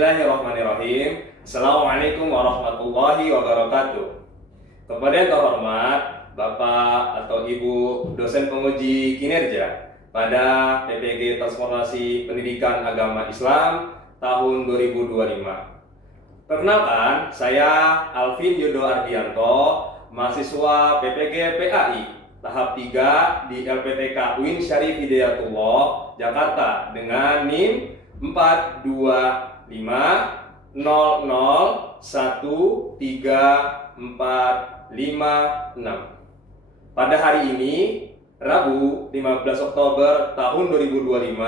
Bismillahirrahmanirrahim. Assalamualaikum warahmatullahi wabarakatuh. Kepada yang terhormat Bapak atau Ibu dosen penguji kinerja pada PPG Transformasi Pendidikan Agama Islam tahun 2025. Perkenalkan, saya Alvin Yudo Ardianto, mahasiswa PPG PAI tahap 3 di LPTK UIN Syarif Hidayatullah Jakarta dengan NIM 42500134556. Pada hari ini, Rabu 15 Oktober tahun 2025,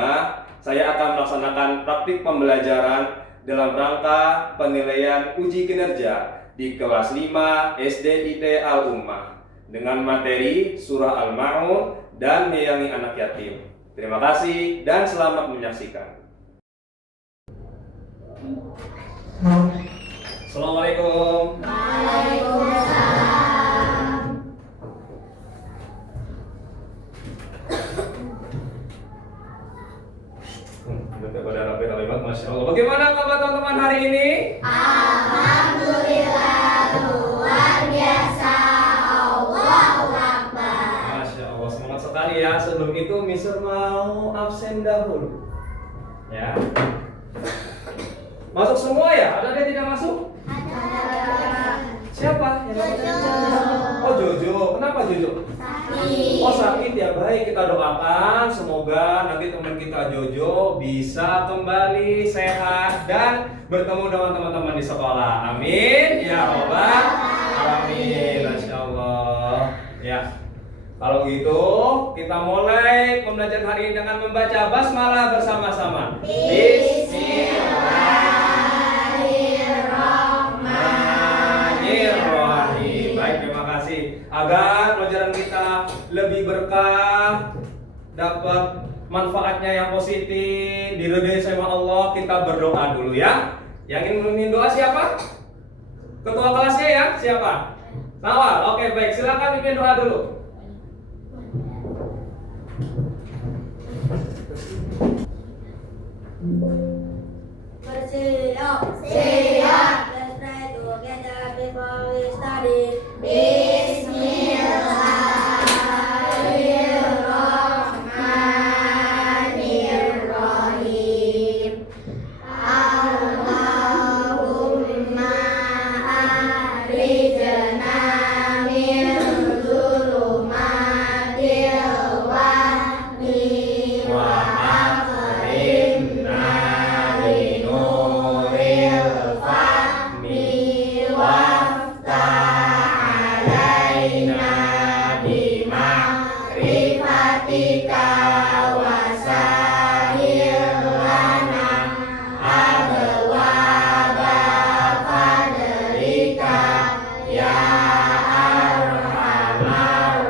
saya akan melaksanakan praktik pembelajaran dalam rangka penilaian uji kinerja di kelas 5 SD IT Al-Ummah dengan materi Surah Al-Ma'un dan Menyayangi Anak Yatim. Terima kasih dan selamat menyaksikan. Assalamualaikum. Waalaikumsalam. Pada rapi-rapi banget, Masya Allah. Bagaimana kabar teman-teman hari ini? Alhamdulillah, luar biasa. Allahu Akbar. Masya Allah, semangat sekali ya. Sebelum itu, Mister mau absen dahulu. Ya. Masuk semua ya? Ada yang tidak masuk? Ada. Siapa? Jojo. Oh, Jojo. Kenapa Jojo? Sakit. Oh, sakit ya. Baik, kita doakan semoga nanti teman kita Jojo bisa kembali sehat dan bertemu dengan teman-teman di sekolah. Amin ya robbal alamin. Masya Allah. Ya. Kalau gitu, kita mulai pembelajaran hari ini dengan membaca basmalah bersama-sama. Bismillahirrahmanirrahim. Baik, terima kasih. Agar pelajaran kita lebih berkah, dapat manfaatnya yang positif, diridhoi sama Allah, kita berdoa dulu ya. Yang ingin doa siapa? Ketua kelasnya ya? Siapa? Nawal. Oke, baik. Silakan pimpin doa dulu. Bersiap. Siap. Let's try together before we study. Bismillahirrahmanirrahim. Allahumma akhrijna min dhulumatil wahmi wa akhrijna binuril fahmi waftah alaina bima'rifatika wasahil lana abwaba fadlika ya arhamar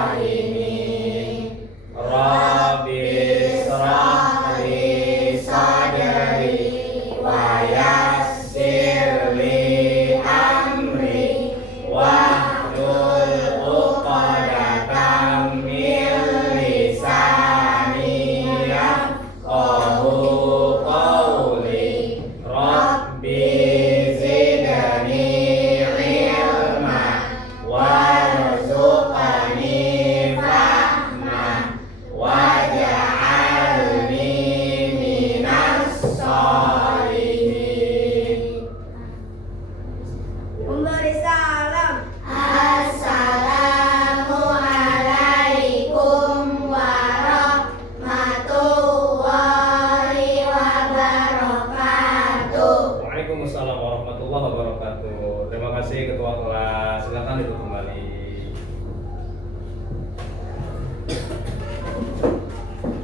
rahimin. Rabbi israh li sadri wa yassir li amri wahlul 'uqdatam min lisani yafqahu qawli. Rabbi zidni ilma warzuqni fahma waj'alni minas sholihin. Memberi salam. Assalamualaikum warahmatullahi wabarakatuh. Waalaikumsalam warahmatullahi wabarakatuh. Terima kasih ketua kelas. Silakan duduk kembali.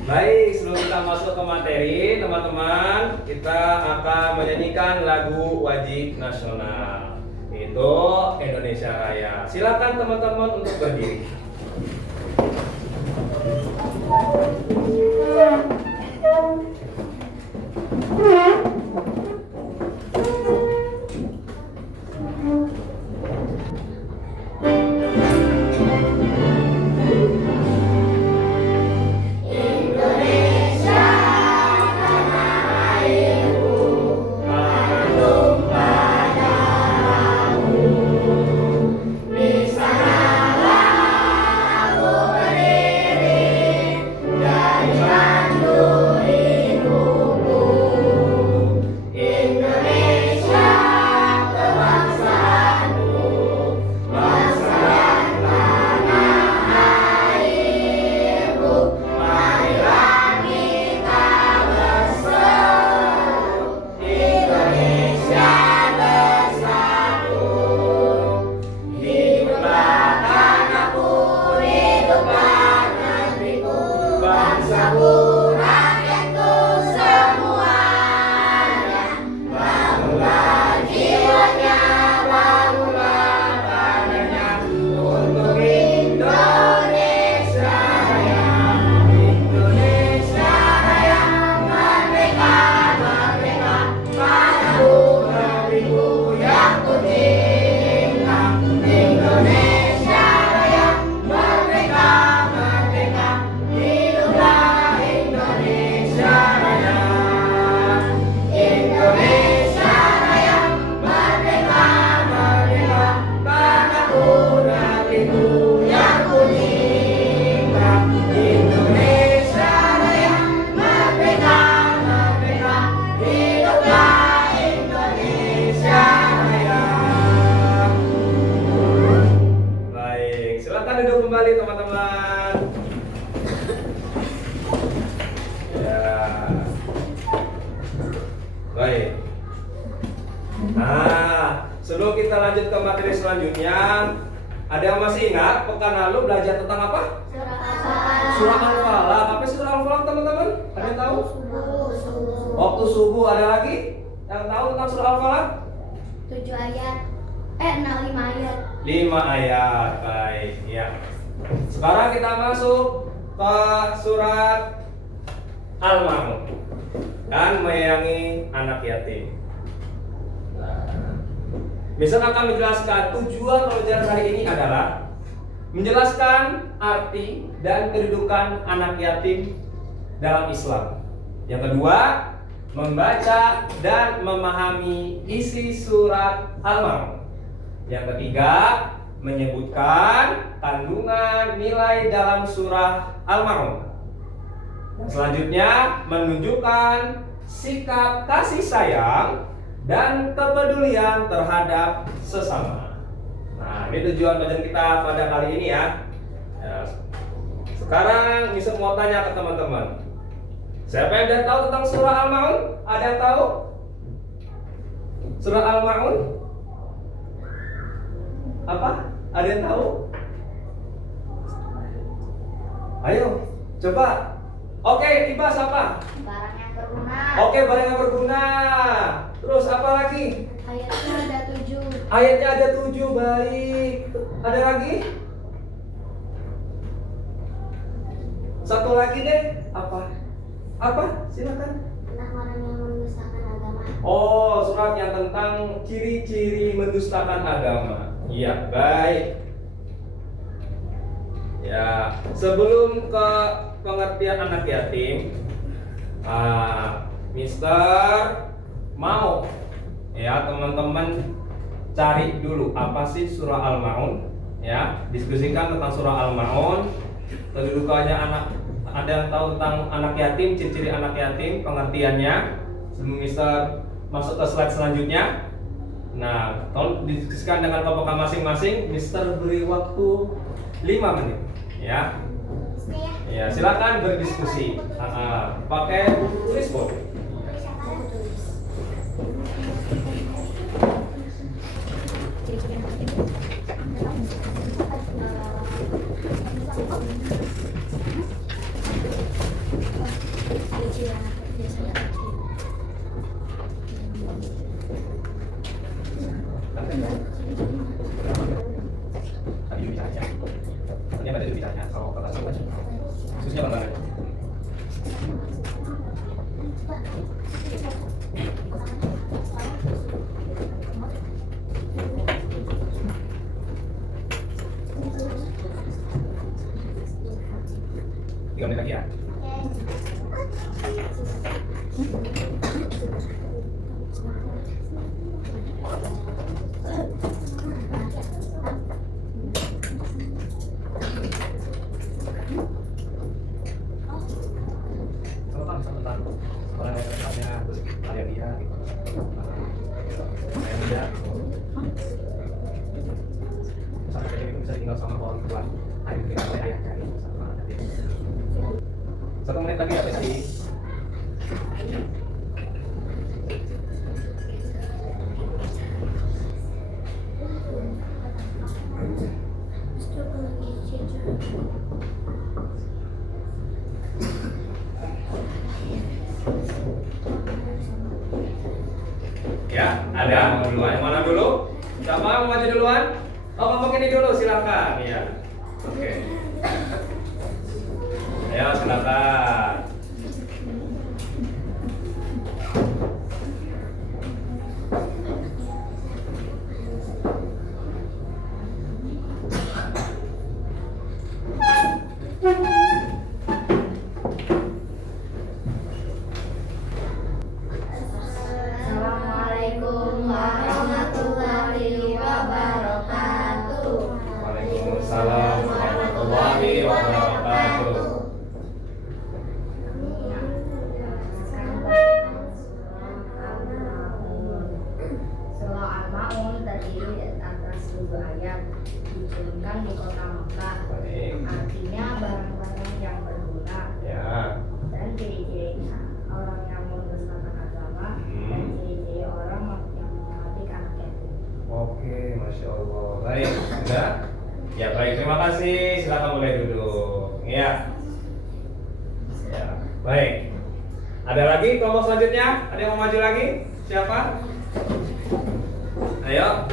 Baik, sebelum kita masuk ke materi, teman-teman, kita akan menyanyikan lagu wajib nasional, yaitu Indonesia Raya. Silakan teman-teman untuk berdiri. Indonesia tanah airku. kembali teman-teman. Ya. Baik. Nah, sebelum kita lanjut ke materi selanjutnya, ada yang masih ingat pekan lalu belajar tentang apa? Surah Al-Falaq. Apa surah Al-Falaq teman-teman? Ada yang tahu? Waktu subuh. Ada lagi yang tahu tentang surah Al-Falaq? 7 ayat. 5 ayat. 5 ayat. Baik, ya. Sekarang kita masuk ke surat Al-Ma'un dan menyayangi anak yatim. Misal akan menjelaskan tujuan pelajaran hari ini adalah menjelaskan arti dan kedudukan anak yatim dalam Islam. Yang kedua, membaca dan memahami isi surat Al-Ma'un. Yang ketiga, menyebutkan kandungan nilai dalam surah Al-Ma'un. Selanjutnya, menunjukkan sikap kasih sayang dan kepedulian terhadap sesama. Nah, ini tujuan pelajaran kita pada kali ini ya. Sekarang Mister mau tanya ke teman-teman. Siapa yang udah tahu tentang surah Al-Ma'un? Ada yang tahu? Surah Al-Ma'un? Apa? Ada yang tahu? Ayo, coba. Oke, Ibas apa? Barang yang berguna. Oke, barang yang berguna. Terus apa lagi? Ayatnya ada 7. Ayatnya ada 7, baik. Ada lagi? Satu lagi deh. Apa? Apa? Silakan. Tentang orang yang mendustakan agama. Oh, surat yang tentang ciri-ciri mendustakan agama. Iya, baik. Ya, sebelum ke pengertian anak yatim, Mister mau ya teman-teman cari dulu apa sih surah Al-Ma'un, ya, diskusikan tentang surah Al-Ma'un, kedudukannya anak, ada yang tahu tentang anak yatim, ciri-ciri anak yatim, pengertiannya. Sebelum Mister masuk ke slide selanjutnya, nah, tolong didiskusikan dengan kelompok masing-masing. Mister beri waktu 5 menit, ya. Ya, silakan berdiskusi. Pakai buku tulis boleh. Tiga menit lagi ya. Satu menit lagi ya, Besti. Ya, ada duluan. Yang mana dulu? Siapa mau maju duluan? Oh, ngomong ini dulu, silakan. Ya. Oke. Ayo, silakan. Assalamualaikum warahmatullahi wabarakatuh. Waalaikumsalam warahmatullahi wabarakatuh. 7 ayat diturunkan di kota Makkah. Baik. Artinya barang-barang yang berguna Ya. dan ciri-cirinya orang yang mendustakan agama dan ciri-ciri orang yang mengamati anak yatim. Oke, Masya Allah. Baik, sudah? Ya baik, terima kasih. Silakan mulai duduk. Ya. Ya, baik. Ada lagi kelompok selanjutnya? Ada yang mau maju lagi? Siapa? Ayo.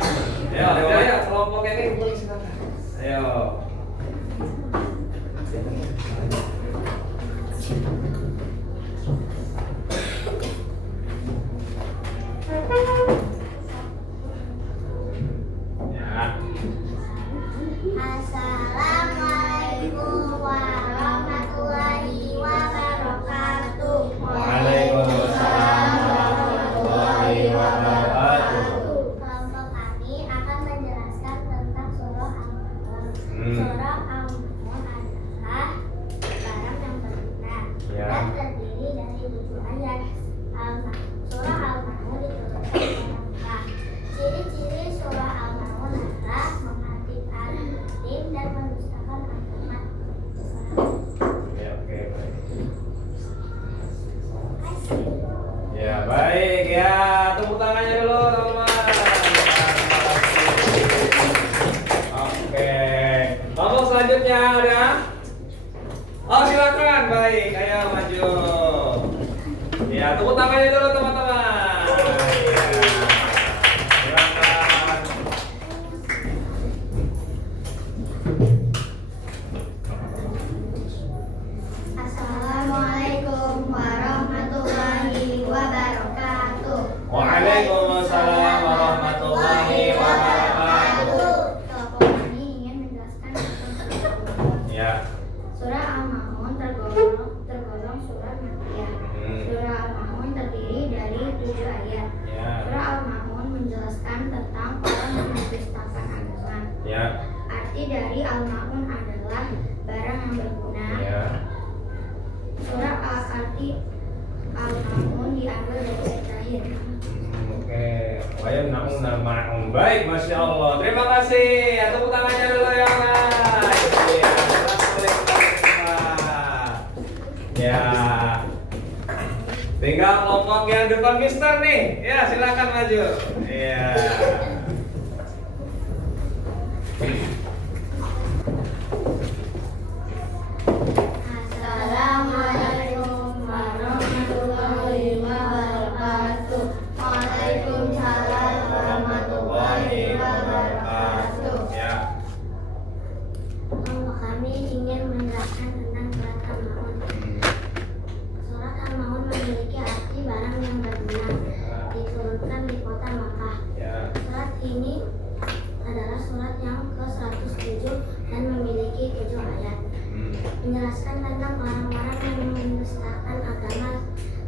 Ayo, ayo, kelompok ini boleh silakan. Ayo. Ya. Assalamualaikum warahmatullahi wabarakatuh. Waalaikumsalam warahmatullahi wabarakatuh. Kelompok kami akan menjelaskan tentang surah Al-Maun. Surah Al-Maun adalah barang yang berguna Ya. dan terdiri dari 7 ayat. Surah Al-Maun diturunkan di Makkah. Ciri-ciri surah Al-Maun adalah menghatib al-yatim dan mendustakan agama. Ya, oke, baik. Ya, baik ya. Tepuk tangannya dulu, teman-teman. Oke. Kelompok selanjutnya ada? Oh, silakan. Baik, ayo maju. Ya, tepuk tangannya dulu, teman-teman. Ya. Silakan. Assalamualaikum warahmatullahi wabarakatuh. Waalaikumsalam warahmatullahi wabarakatuh. Kelompok kami ingin menjelaskan tentang surah Al-Maun. Ya. Surah Al-Maun tergolong surah Makkiyah. Surah Al-Maun terdiri dari 7 ayat. Ya. Surah Al-Maun menjelaskan tentang orang yang mendustakan agama. Ya. Arti dari Al-Maun adalah barang yang berguna. Ya. Surah arti Al-Maun diambil dari ayat terakhir. Oke, wayam nauna ma'un. Baik, Masya Allah. Terima kasih. Ya, tepuk tangannya dulu ya, Mas. Ya, ya. Tinggal kelompok yang depan Mister nih. Ya, silakan maju. Ya. Assalamualaikum warahmatullahi wabarakatuh. Waalaikumsalam warahmatullahi wabarakatuh. Ya. Kelompok kami ingin menjelaskan tentang surat Al-Maun. Surat Al-Maun memiliki arti barang yang berguna, diturunkan di kota Makkah. Ya. Surat ini adalah surat yang ke-107 dan memiliki 7 ayat. Menjelaskan tentang orang-orang yang mendustakan agama.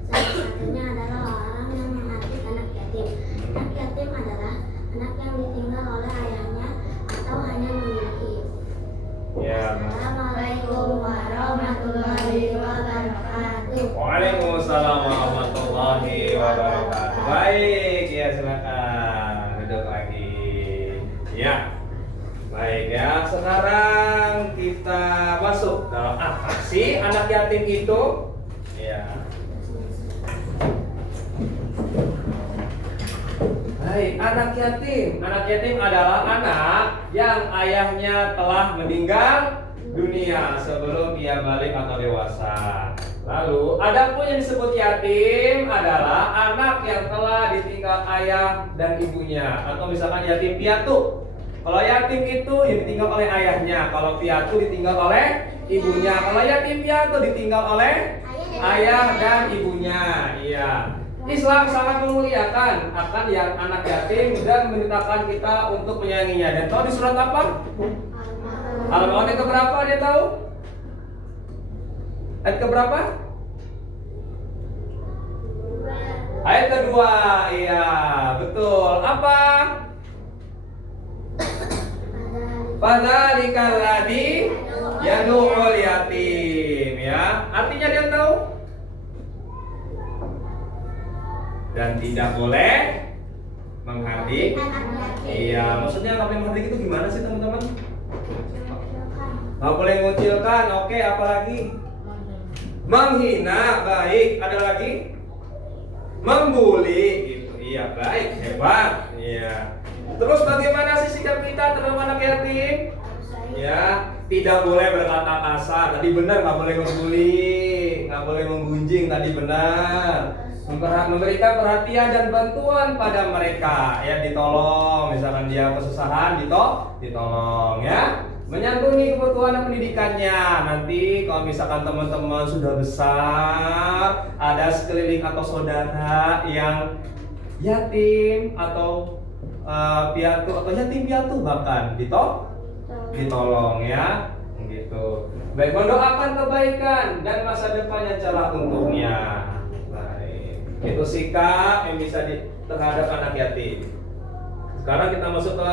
Salah satunya adalah orang yang menghatib anak yatim. Anak yatim adalah anak yang ditinggal oleh ayahnya atau hanya memiliki ibu. Ya. Assalamualaikum warahmatullahi wabarakatuh. Waalaikumsalam warahmatullahi wabarakatuh. Baik, ya silakan duduk lagi. Ya, baik ya. Sekarang kita masuk dalam apa sih anak yatim itu? Ya. Baik, anak yatim. Anak yatim adalah anak yang ayahnya telah meninggal dunia sebelum ia balik atau dewasa. Lalu, adapun yang disebut yatim adalah anak yang telah ditinggal ayah dan ibunya, atau misalkan yatim piatu. Kalau yatim itu yang ditinggal oleh ayahnya, kalau piatu ditinggal oleh ibunya. Kalau yatim piatu ditinggal oleh ayah dan ibunya. Iya. Islam sangat memuliakan akan yang anak yatim dan memerintahkan kita untuk menyayanginya. Dan tahu di surat apa? Al-Maun ayat keberapa dia tahu? Ayat keberapa? Ayat kedua. Iya, betul. Apa? Fadzalikal ladzi yadu'ul yatim, ya. Artinya dia tahu? Dan tidak boleh Menghardik. Iya, maksudnya nggak boleh menghardik itu gimana sih teman-teman? Nggak boleh mengucilkan. Oke, apalagi? Menghina. Baik. Ada lagi? Membuli. Gitu. Iya, baik. Hebat. Iya. Terus bagaimana sih sikap kita terhadap anak yatim? Ya, tidak boleh berkata kasar. Tadi benar, nggak boleh membuli, nggak boleh menggunjing. Tadi benar. Memberikan perhatian dan bantuan pada mereka. Ya, ditolong. Misalkan dia kesusahan, ditolong. Ya, menyantuni kebutuhan pendidikannya. Nanti kalau misalkan teman-teman sudah besar, ada sekeliling atau saudara yang yatim atau piatu atau yatim piatu bahkan ditolong ya, gitu. Baik, mendoakan kebaikan dan masa depan yang cerah untuknya. Baik, itu sikap yang bisa terhadap anak yatim. Sekarang kita masuk ke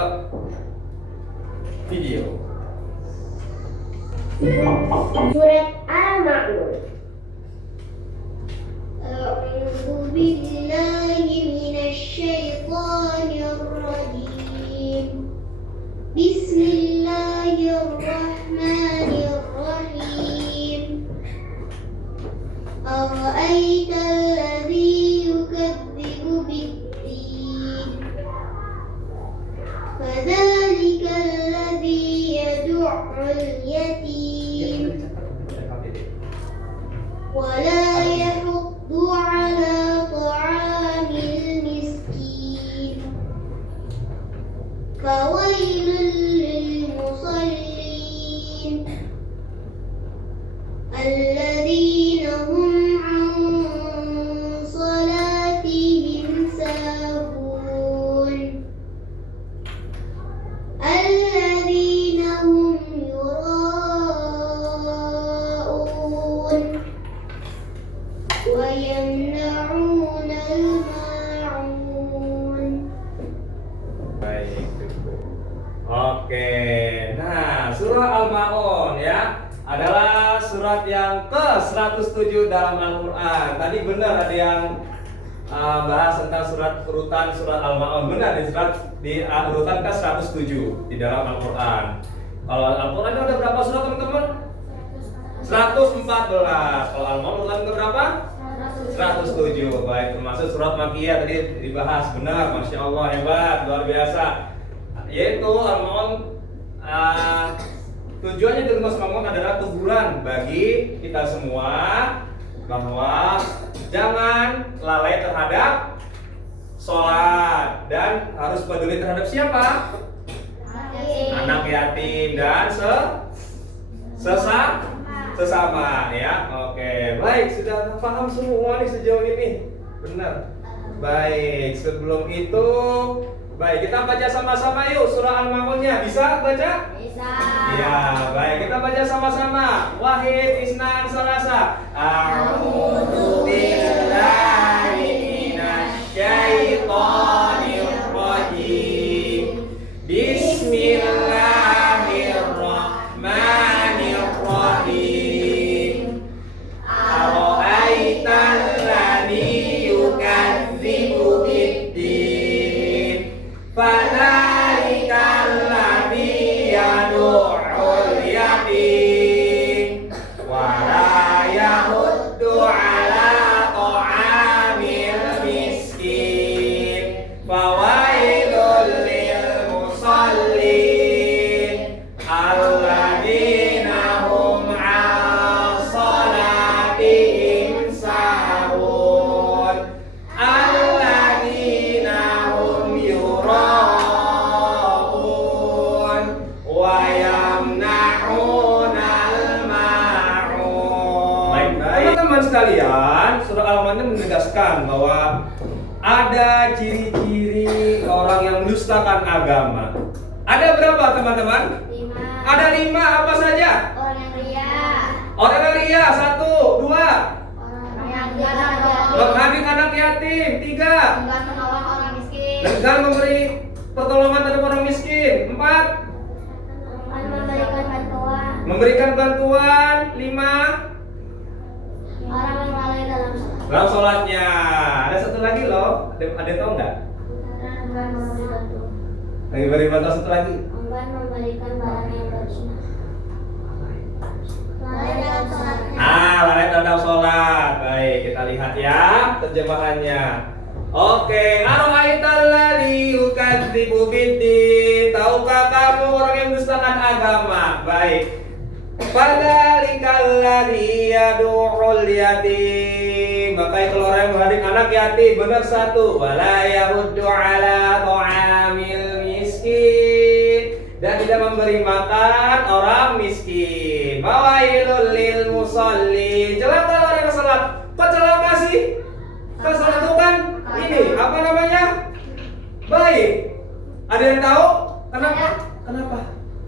video. Surat Al-Ma'un. A'udzu billahi minasyaitonir rajim. Bismillahirrahmanirrahim. Ara'aital ladzi yukadzibu bid-din. Fadzalikal ladzi yad'ul yatim. ولا يحض على طعام المسكين فويل للمصلين الذين هم عن صلاتهم ساهون الذين هم يراءون ويمنعون الماعون. Baik. Oke. Nah, surah Al-Ma'un ya adalah surat yang ke-107 dalam Al-Qur'an. Tadi benar ada yang bahas tentang urutan surat Al-Ma'un. Benar di urutan ke-107 di dalam Al-Qur'an. Kalau Al-Qur'an ada berapa surat teman-teman? 114. Kalau Al-Ma'un urutan ke berapa? 107. Baik, termasuk surat Makkiyah tadi dibahas. Benar, Masya Allah, hebat, luar biasa. Yaitu Al-Ma'un, tujuannya dari Mas Al-Ma'un adalah teguran bagi kita semua bahwa jangan lalai terhadap sholat dan harus peduli terhadap siapa? Anak yatim dan sesama ya. Oke, baik, sudah paham semua nih sejauh ini. Benar. Baik, sebelum itu baik, kita baca sama-sama yuk surah Al-Ma'unnya. Bisa baca? Bisa. Ya, baik, kita baca sama-sama. Wahid, Isnan, Salasa. A'udzu billahi minasyaitonir rajim. Bismillahirrahmanirrahim. Ara'aital ladzi yukadzibu bid-din. Fadzalikal ladzi yad'ul yatim. Wa la yahuddu 'ala ta'amil miskin. Fawailul lil musallin. Alladzina hum 'an salatihim sahun. Alladzina hum yura'un wa yamna'unal ma'un. Baik, teman-teman sekalian, surah Al-Ma'un menegaskan bahwa ada ciri-ciri orang yang mendustakan agama. Ada berapa teman-teman? 5. Ada 5, apa saja? Orang yang ria. Orang yang ria, 1, 2. Orang yang jalan. Menghardik anak yatim, 3. Enggan menolong orang miskin. Dan memberi pertolongan terhadap orang miskin, 4. Memberikan bantuan. Memberikan bantuan, 5. Orang yang lalai dalam sholat. Dalam sholatnya. Ada satu lagi loh, ada tahu nggak? enggan memberi bantuan. Lagi beri bantuan satu lagi. Enggan memberikan barang yang bersunnah. Lalai dalam sholatnya. Lalai dalam sholat. Baik, kita lihat ya terjemahannya. Oke, ara'aital ladzi yukadzibu biddin. Tahukah kamu orang yang mendustakan agama? Baik. Fadzalikal ladzi yad'ul yatim. Maka itu orang yang menghadik anak yatim. Benar satu. Wala yahuddu ala ta'amil miskin. Dan tidak memberi makan orang miskin. Mawailul lil musalli. Celaka orang yang salat. Kok celaka sih? Kan salat itu kan ini apa namanya? Baik. Ada yang tahu? Kenapa? Kenapa?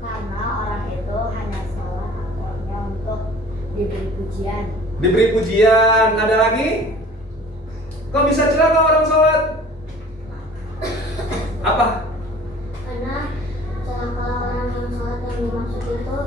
Karena orang itu hanya sholat akhirnya untuk diberi pujian. Diberi pujian. Ada lagi? Kok bisa celaka orang sholat? Apa? Karena celaka orang yang sholat yang dimaksud itu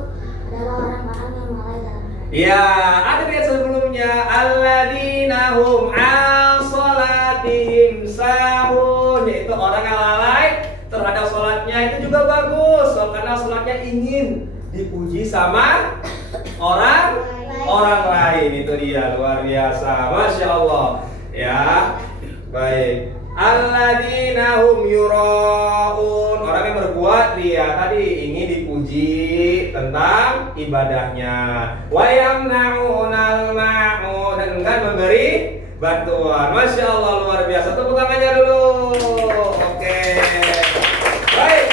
adalah orang-orang yang lalai dalam sholat. Ya, ada ayat sebelumnya alladzina hum an sholatihim sahun, yaitu orang yang lalai terhadap sholatnya. Itu juga bagus, karena sholatnya ingin dipuji sama orang lain. Itu dia, luar biasa, masya Allah. Ya, baik. Alladzina hum yuraun, orang yang berbuat dia tadi ingin dipuji tentang ibadahnya. Wa yamna'unal ma'un, dan enggan memberi bantuan. Masya Allah, luar biasa. Tepuk tangannya dulu. Oke. Baik.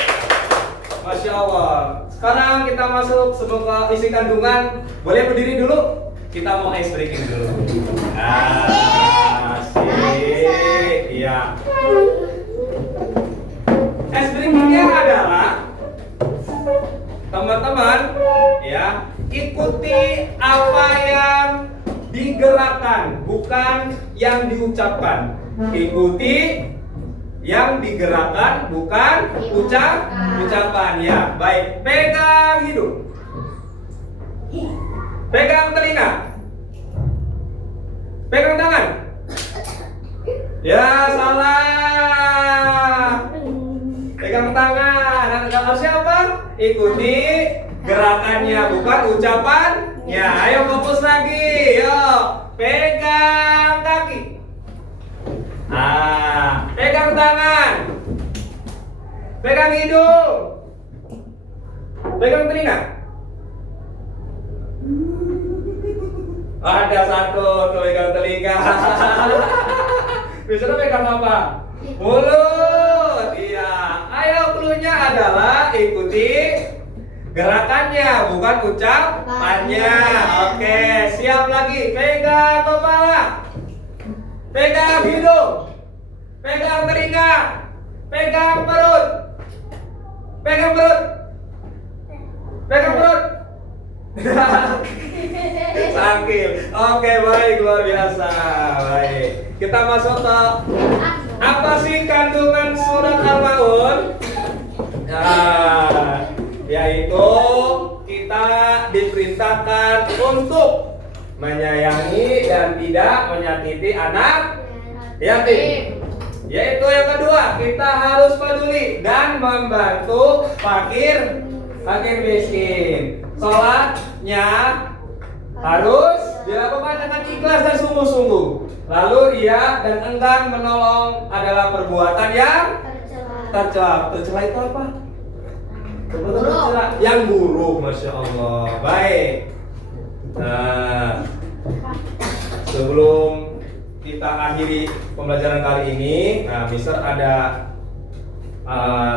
Masya Allah. Sekarang kita masuk semoga isi kandungan. Boleh berdiri dulu? Kita mau ice breaking dulu. Asik. Iya. Ice breakingnya adalah teman-teman ya, ikuti apa yang digerakkan, bukan yang diucapkan. Ikuti yang digerakkan, bukan ucapan ya. Baik, pegang hidung. Pegang telinga. Pegang tangan. Ya, salah. Pegang tangan. Dan kalau siapa? Ikuti gerakannya, bukan ucapannya. Ayo fokus lagi. Yo, pegang kaki. Pegang tangan. Pegang hidung. Pegang telinga. Ada satu tuh pegang telinga. Bisa pegang apa? Mulut. Iya. Ayo, cluenya adalah ikuti gerakannya, bukan ucapannya. Oke, siap lagi. Pegang kepala. Pegang hidung. Pegang telinga. Pegang perut. Pegang perut. Pegang perut. Sakit. Oke, baik, luar biasa. Baik. Kita masuk ke apa sih kandungan surat Al-Maun? Nah, yaitu kita diperintahkan untuk menyayangi dan tidak menyakiti anak yatim. Yaitu yang kedua, kita harus peduli dan membantu fakir miskin. Sholatnya harus dilakukan dengan ikhlas dan sungguh-sungguh. Lalu ia dan enggan menolong adalah perbuatan yang tercela. Tercela itu apa? Tercela yang buruk, masya Allah. Baik. Nah, sebelum kita akhiri pembelajaran kali ini, nah, Mister ada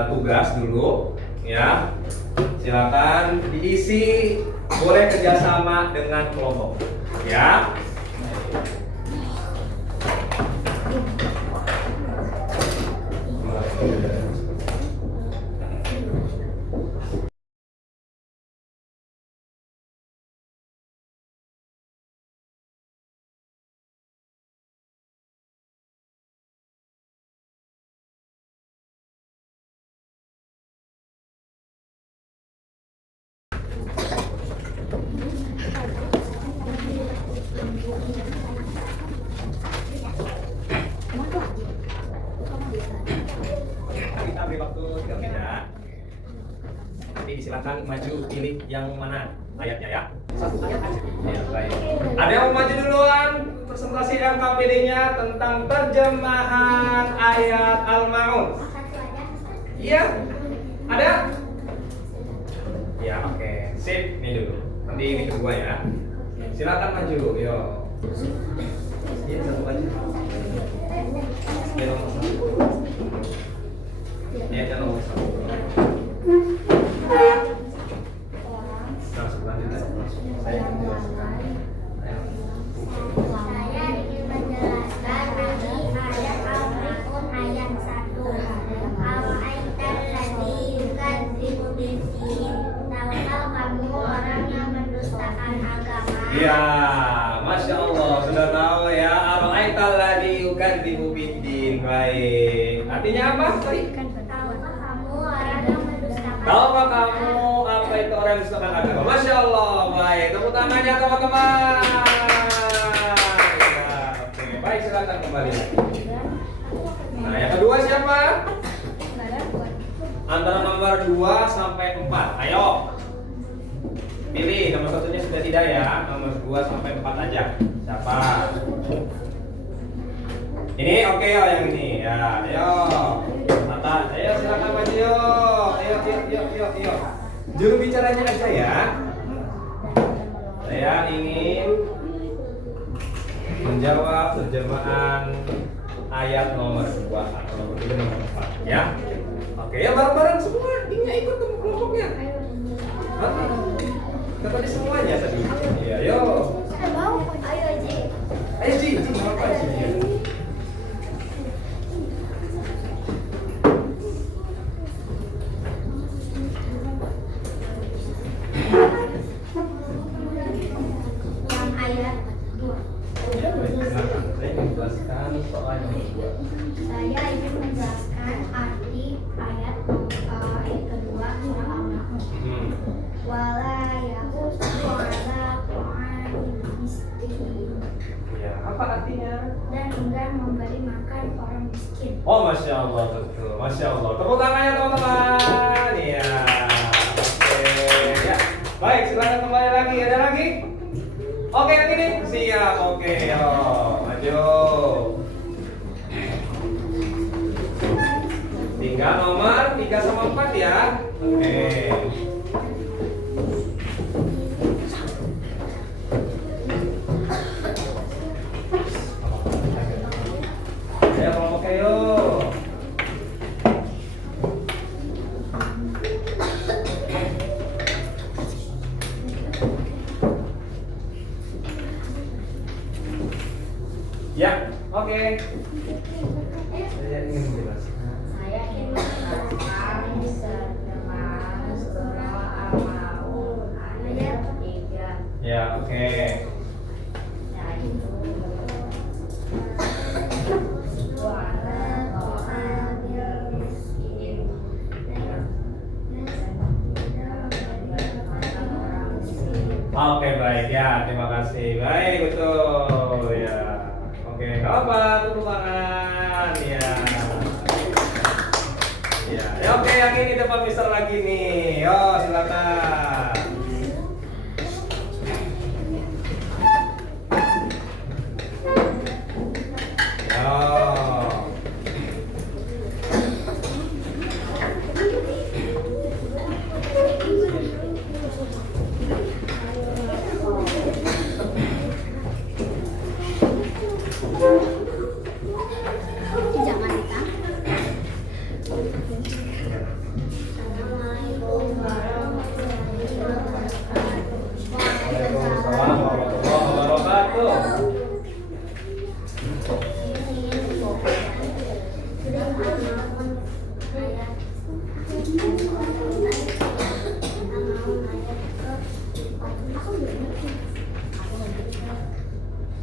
tugas dulu, ya. Silakan diisi, boleh kerjasama dengan kelompok, ya. Kita beri waktu 3 menit ya. Jadi silakan maju pilih yang mana ayatnya ya. Satu ayat aja. Ya, baik. Ada yang mau maju duluan? Presentasi LKPD-nya tentang terjemahan ayat Al-Maun. Satu aja. Iya. Ada? Ya, oke. Sip, ini dulu. Nanti ini kedua ya. Silakan maju, yo. Iya, satu aja. Ya, nomor 1. Ya, jangan nomor 1. Langsung lanjut ya. Saya menjelaskan. Saya ingin menjelaskan dari ayat Al-Maun ayat 1. Al-Aitan ladzi yukadzibu bid-din. Tahukah kamu orang yang mendustakan agama? Iya, Masya Allah, sudah tahu ya. Ar-aital ladzi yukadzibu bid-din. Baik. Artinya apa tadi? Tahukah kamu orang yang mendustakan Tahukah kamu apa itu orang yang mendustakan agama? Masya Allah, baik. Tepuk tangannya teman-teman. Ya, oke. Baik, silakan kembali. Nah, yang kedua siapa? Antara nomor 2 sampai 4. Ayo. Pilih, nomor satunya sudah tidak ya. Nomor 2 sampai 4 aja. Siapa? Ini oke ya yang ini. Ya, ayo. Mata, ayo silakan maju yuk. Ayo. Juru bicaranya aja ya. Saya ingin menjawab terjemahan ayat nomor 2 atau nomor 3 nomor 4 ya. Oke, ya bareng-bareng semua. Ini ikut teman kelompoknya. Tadi semuanya tadi. Iya, yo. Ayo, Ji. Ayo Ji, apa sih? Yang ayat 2. Ya, baik, silakan. Saya ingin menjelaskan soal nomor 2. Saya ingin menjelaskan arti ayat kedua surah Al-Maun. Wala yahuddu ala ta'amil miskin. Ya, apa artinya? Dan enggan memberi makan orang miskin. Oh, Masya Allah, betul. Masya Allah. Tepuk tangannya teman-teman. Iya. Oke, ya. Baik, silakan kembali lagi. Ada lagi? Oke, yang ini siap. Oke, yo, maju. Tinggal nomor 3 sama 4 ya. Oke. Ya, kelompoknya yuk. Ya, oke. Saya ingin menjelaskan. Saya ingin menjelaskan terjemahan surah Al-Maun ayat 3, Ya, oke. yaitu wala ta'amil miskin dan tidak memberi makan orang miskin. Oke, baik ya. Terima kasih. Baik, betul ya. Oke, nggak apa, tepuk tangan ya. Ya, oke, yang ini depan Mister lagi nih. Yo, silakan. Yo. Jangan ditang. Assalamualaikum warahmatullahi wabarakatuh. Waalaikumsalam warahmatullahi wabarakatuh.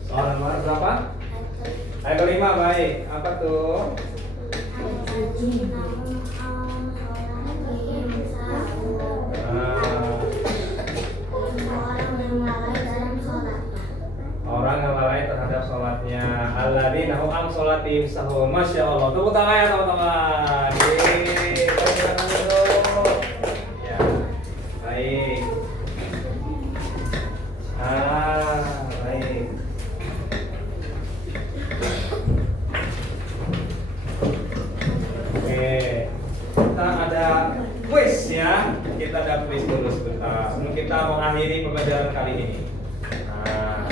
Soal nomor berapa? Ayat kelima, baik. Apa tuh? Orang yang lalai terhadap sholatnya. Alladzina hum an sholatihim sahun. Masya Allah. Tepuk tangan ya teman-teman. Oke. Kita ada quiz ya. Kita ada quiz dulu sebentar. Sebelum kita mengakhiri pembelajaran kali ini. Nah,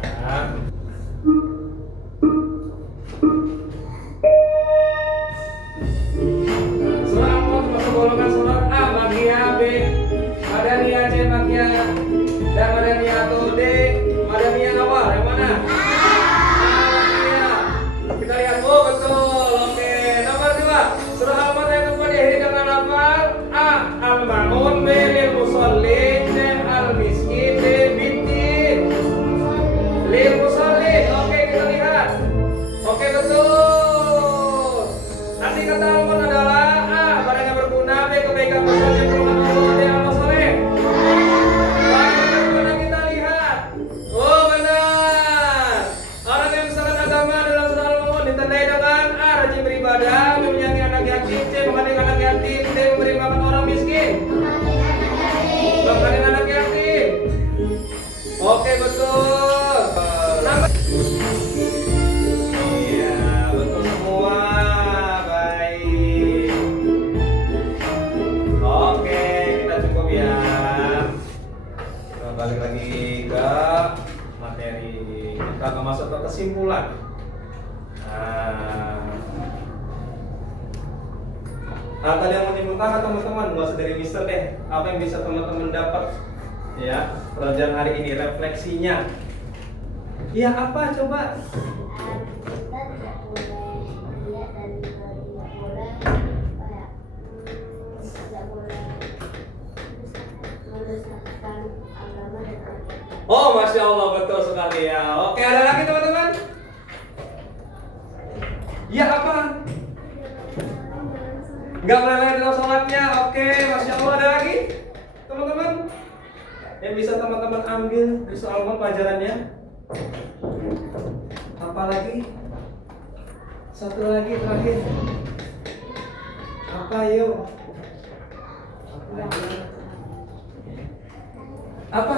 ya. Surah Al-Mulk masuk golongan surat A, Makkiyah, B, Madaniyah, C, Makkiyah, dan Madaniyah atau D, Madaniyah awal. Yang mana? Makkiyah. Kita lihat, oh betul. Oke, nomor 2. Surah Al-Mulk yang keempat diakhiri dengan lafal A, Al-Maun, B, Lil Musallin, C, Al-Miskin, D, Bitin. Lil Musallin. Oke, kita lihat. Oke, betul. Nanti kata Al-Mulk adalah A, barang yang berguna, B, kebaikan besar yang bermanfaat, D, amal soleh. Bagaimana kita lihat? Oh benar. Orang yang besarkan agama dalam surah Al-Mulk ditandai dengan A, rajin beribadah, B, menyayangi anak yatim, C, mengandung anak yatim, D, memberi makan orang miskin. Mengandung anak yatim. Oke, betul. Iya, betul semua. Baik. Oke, kita cukup ya. Kita balik lagi ke materi. Kita akan masuk ke kesimpulan. Tadi yang menyimpulkan teman-teman, nggak usah dari Mister deh. Apa yang bisa teman-teman dapat ya pelajaran hari ini, refleksinya? Ya apa coba? Kita tidak boleh lihat dan tidak boleh apa ya, tidak boleh mendesakkan agama dan agama. Oh, masya Allah, betul sekali ya. Oke, ada lagi teman-teman? Ya apa? Nggak boleh lalai dalam sholatnya. Oke, masya Allah, ada lagi teman-teman yang bisa teman-teman ambil di soal pelajarannya? Apa lagi? Satu lagi terakhir. Apa yuk? Apa?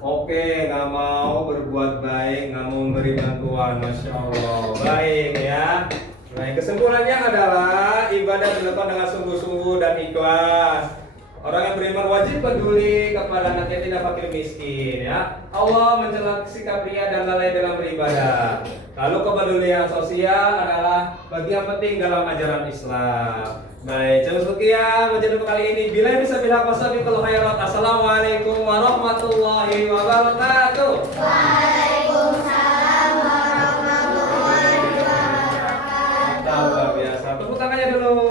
Oke, nggak mau berbuat baik, nggak mau memberi bantuan, masya Allah. Baik ya. Baik, kesimpulannya adalah ibadah dilakukan dengan sungguh-sungguh dan ikhlas. Orang yang beriman wajib peduli kepada anak yatim dan fakir miskin ya. Allah mencela sikap ria dan lalai dalam beribadah. Lalu kepedulian sosial adalah bagian penting dalam ajaran Islam. Baik, cukup sekian majelis kali ini. Bila bisa bilang wasabiqul khairat. Assalamualaikum warahmatullahi wabarakatuh. Waalaikumsalam warahmatullahi wabarakatuh. Luar biasa. Tepuk tangannya dulu.